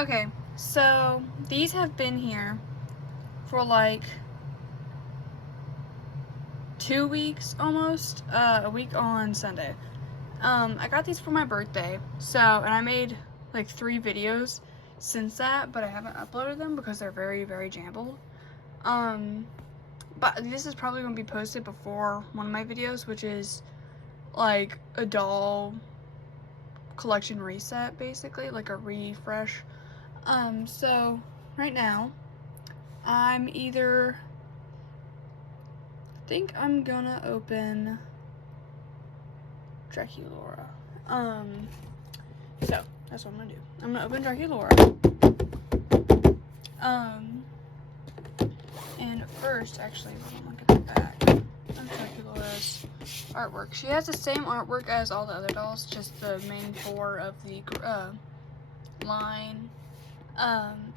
Okay, so these have been here for like 2 weeks almost, a week on Sunday. I got these for my birthday, and I made like 3 videos since that, but I haven't uploaded them because they're very, very jumbled. But this is probably going to be posted before one of my videos, which is like a doll collection reset, basically, like a refresh. So right now, I think I'm gonna open Draculaura. So that's what I'm gonna do. I'm gonna open Draculaura. And first, actually, look at the back of Draculaura's artwork. She has the same artwork as all the other dolls, just the main 4 of the line. And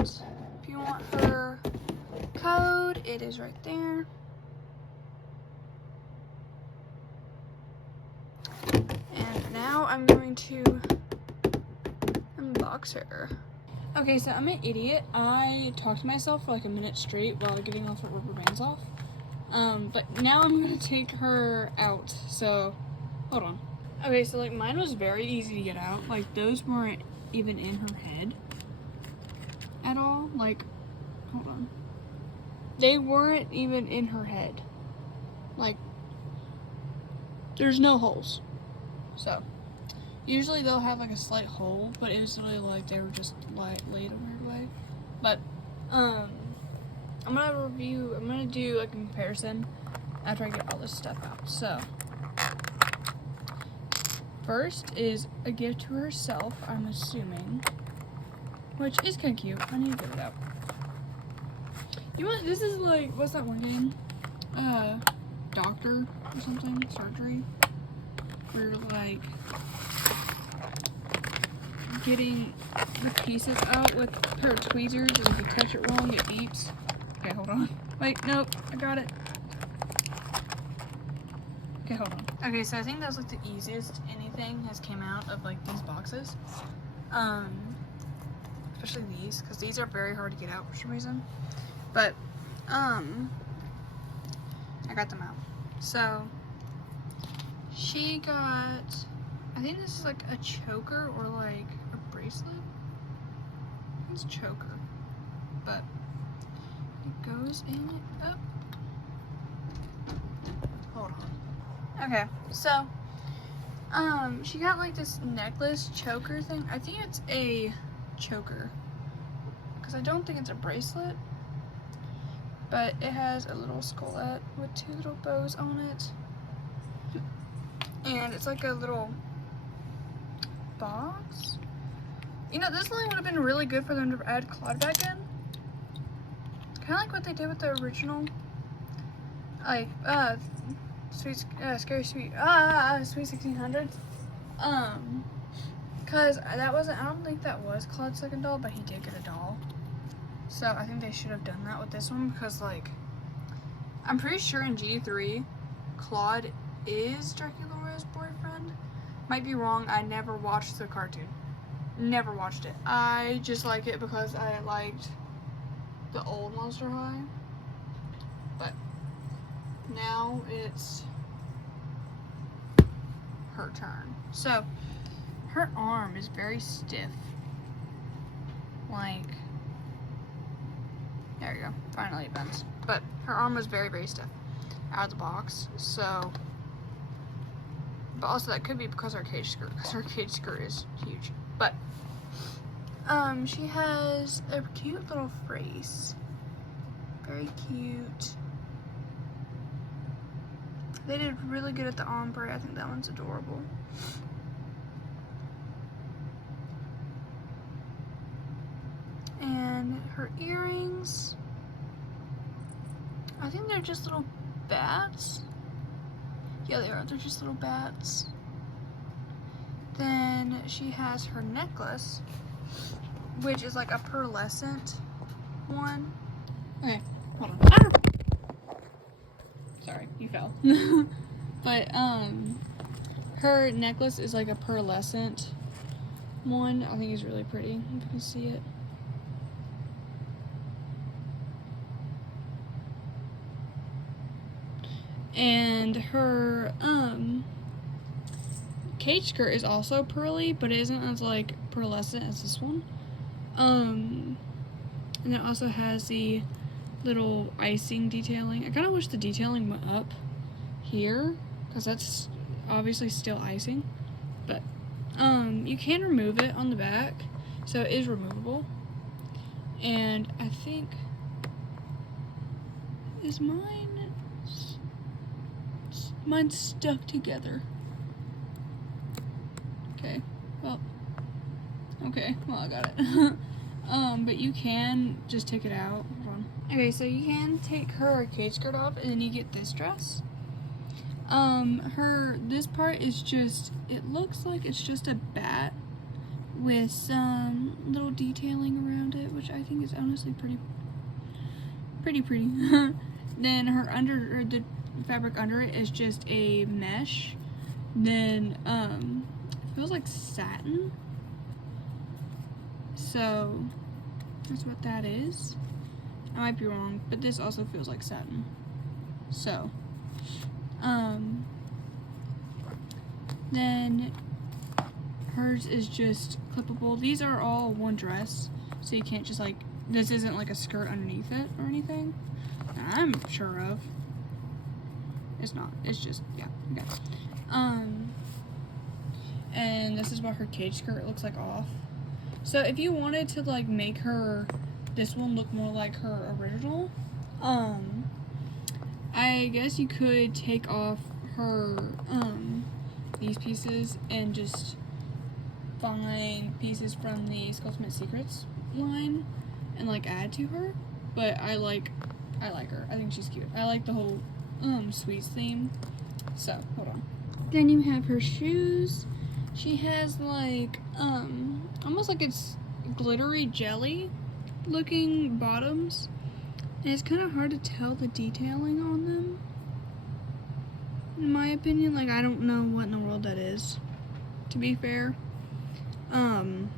if you want her code, it is right there. And now I'm going to unbox her. Okay, so I'm an idiot. I talked to myself for like a minute straight while getting all the rubber bands off. But now I'm gonna take her out. So, hold on. Okay, so like mine was very easy to get out. Like those weren't even in her head at all. Like, hold on. They weren't even in her head. Like, there's no holes. So, usually they'll have like a slight hole, but it was literally like they were just laid a weird way. But, I'm gonna do a comparison after I get all this stuff out. So, first is a gift to herself, I'm assuming, which is kind of cute. I need to get it out. You want, this is like, what's that one game? Doctor or something, surgery, where you're like getting the pieces out with a pair of tweezers, and if you touch it wrong, it beeps. Okay, hold on. Wait, nope, I got it. Okay, hold on. Okay, so I think that was like the easiest anything has came out of like these boxes. Especially these, because these are very hard to get out for some reason. But, I got them out. So, she got, I think this is like a choker or like a bracelet. I think it's a choker, but it goes in it up. Hold on. Okay, so, she got like this necklace choker thing. I think it's a choker, because I don't think it's a bracelet. But it has a little skullet with 2 little bows on it. And it's like a little box. You know, this line would have been really good for them to add Claude back in. Kind of like what they did with the original. Like, Sweet 1600. Cause that wasn't, I don't think that was Claude's second doll, but he did get a doll. So I think they should have done that with this one, because like, I'm pretty sure in G3, Claude is Draculaura's boyfriend. Might be wrong, I never watched the cartoon. Never watched it. I just like it because I liked the old Monster High. But now it's her turn. So, her arm is very stiff. Like, there you go. Finally it bends. But her arm was very, very stiff out of the box. So, but also that could be because her cage skirt, because her cage skirt is huge. But, she has a cute little face. Very cute. They did really good at the ombre. I think that one's adorable. And her earrings, I think they're just little bats. Yeah, they are. They're just little bats. Then she has her necklace, which is like a pearlescent one. Okay, hold on. Ah! Sorry, you fell. But, Her necklace is like a pearlescent one. I think it's really pretty, if you can see it. And her cage skirt is also pearly, but it isn't as like pearlescent as this one. And it also has the little icing detailing. I kind of wish the detailing went up here, because that's obviously still icing. But you can remove it on the back, so it is removable. And I think, is mine's stuck together. Okay, well I got it. But you can just take it out. Hold on. Okay, so you can take her cage skirt off, and then you get this dress. This part is just, it looks like it's just a bat with some little detailing around it, which I think is honestly pretty. Then the fabric under it is just a mesh. Then, it feels like satin. So, that's what that is. I might be wrong, but this also feels like satin. So, then hers is just clippable. These are all one dress, so you can't just like, this isn't like a skirt underneath it or anything. I'm sure of. It's not. It's just, yeah, okay. And this is what her cage skirt looks like off. So if you wanted to like make this one look more like her original, I guess you could take off her, these pieces and just find pieces from the Ultimate Secrets line and like add to her. But I like her. I think she's cute. I like the whole sweets theme. So hold on. Then you have her shoes. She has like almost like it's glittery jelly looking bottoms, and it's kind of hard to tell the detailing on them, in my opinion. Like, I don't know what in the world that is, to be fair. And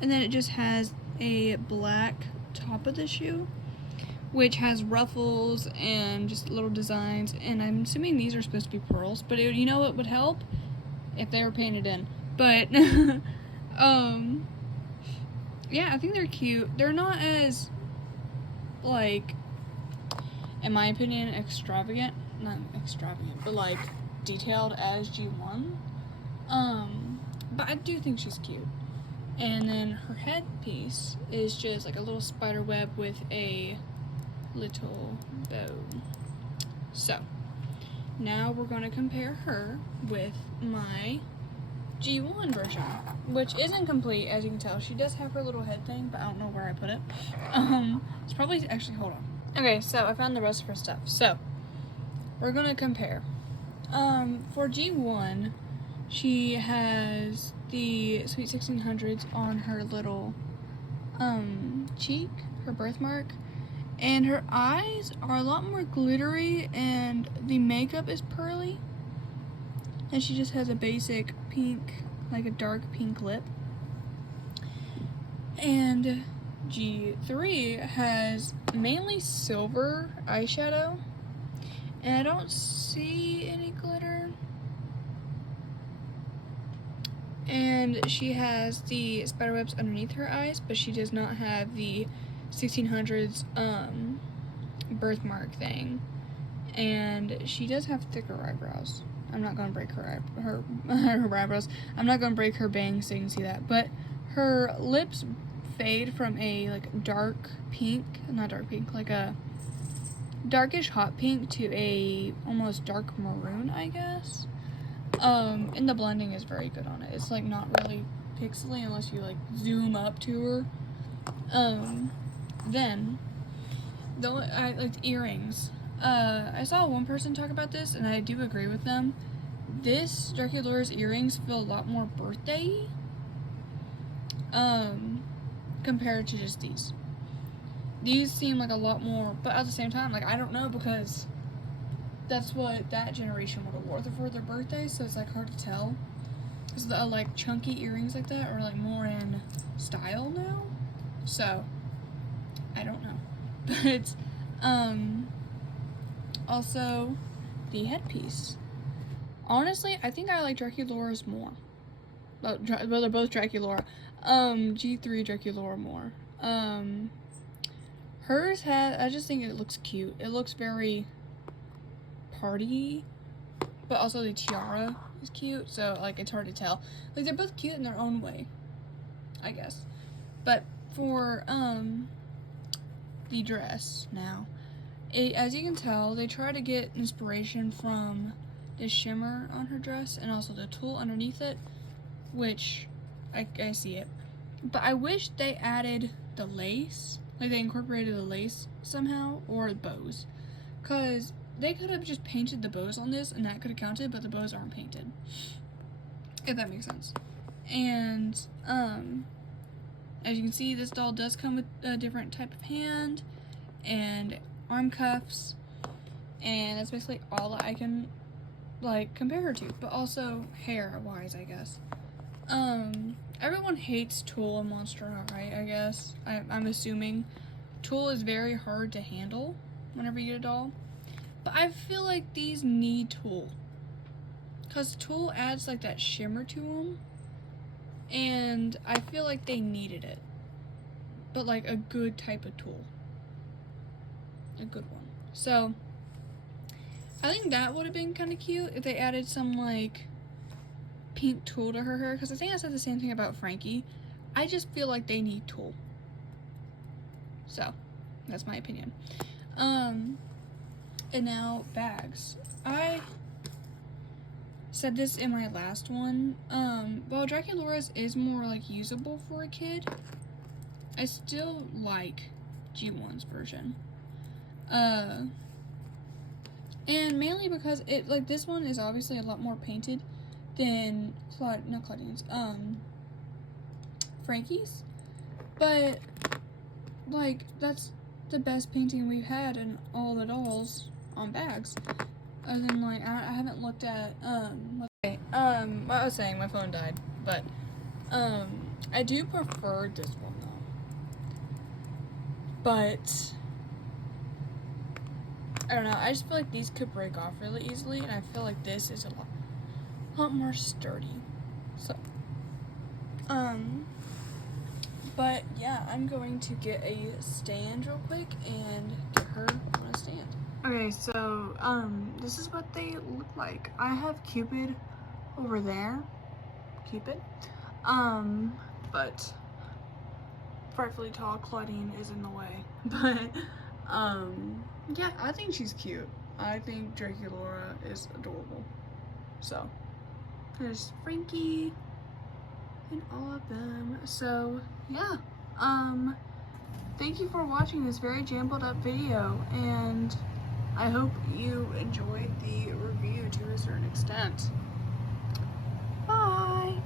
then it just has a black top of the shoe, which has ruffles and just little designs, and I'm assuming these are supposed to be pearls, but you know what would help? If they were painted in. But, yeah, I think they're cute. They're not as, like, in my opinion, not extravagant, but, like, detailed as G1. But I do think she's cute. And then her headpiece is just, like, a little spider web with a little bow. So, now we're going to compare her with my G1 version, which isn't complete, as you can tell. She does have her little head thing, but I don't know where I put it. It's probably, actually, hold on. Okay, so I found the rest of her stuff. So, we're going to compare. For G1, she has the Sweet 1600s on her little, cheek, her birthmark. And her eyes are a lot more glittery, and the makeup is pearly. And she just has a basic pink, like a dark pink lip. And G3 has mainly silver eyeshadow. And I don't see any glitter. And she has the spiderwebs underneath her eyes, but she does not have the 1600s birthmark thing. And she does have thicker eyebrows. I'm not gonna break her eyebrows. I'm not gonna break her bangs so you can see that. But her lips fade from a like dark pink, not dark pink, like a darkish hot pink to a almost dark maroon, I guess. And the blending is very good on it. It's like not really pixely unless you like zoom up to her. Then I like the earrings. I saw one person talk about this, and I do agree with them. This Draculaura's earrings feel a lot more birthday-y, compared to just these. These seem like a lot more, but at the same time, like, I don't know, because that's what that generation would have wore for their birthday, so it's like hard to tell. Because the like chunky earrings like that are like more in style now. So I don't know. But also the headpiece. Honestly, I think I like Draculaura's more. Well, they're both Draculaura. G3 Draculaura more. Hers has, I just think it looks cute. It looks very party, but also the tiara is cute, so like it's hard to tell. Like they're both cute in their own way, I guess. But for the dress now, as you can tell, they try to get inspiration from the shimmer on her dress and also the tulle underneath it, which I see it. But I wish they added the lace, like they incorporated the lace somehow, or the bows, because they could have just painted the bows on this and that could have counted, but the bows aren't painted, if that makes sense. And as you can see, this doll does come with a different type of hand and arm cuffs, and that's basically all that I can like compare her to. But also hair wise, I guess. Everyone hates tulle and Monster High, I guess. I'm assuming tulle is very hard to handle whenever you get a doll. But I feel like these need tulle, because tulle adds like that shimmer to them, and I feel like they needed it, but like a good type of tulle, a good one. So I think that would have been kind of cute if they added some like pink tulle to her hair, because I think I said the same thing about Frankie. I just feel like they need tulle. So that's my opinion. And now bags. I said this in my last one. While Draculaura's is more like usable for a kid, I still like G1's version. And mainly because it like this one is obviously a lot more painted than Frankie's, but like that's the best painting we've had in all the dolls on bags. Other than like I haven't looked at what I was saying, my phone died, but I do prefer this one though. But I don't know, I just feel like these could break off really easily, and I feel like this is a lot more sturdy. So but yeah, I'm going to get a stand real quick and get her on a stand. Okay, so this is what they look like. I have Cupid over there. Cupid. But frightfully tall Claudine is in the way. But yeah, I think she's cute. I think Draculaura is adorable. So there's Frankie and all of them. So yeah, thank you for watching this very jumbled up video, and I hope you enjoyed the review to a certain extent. Bye!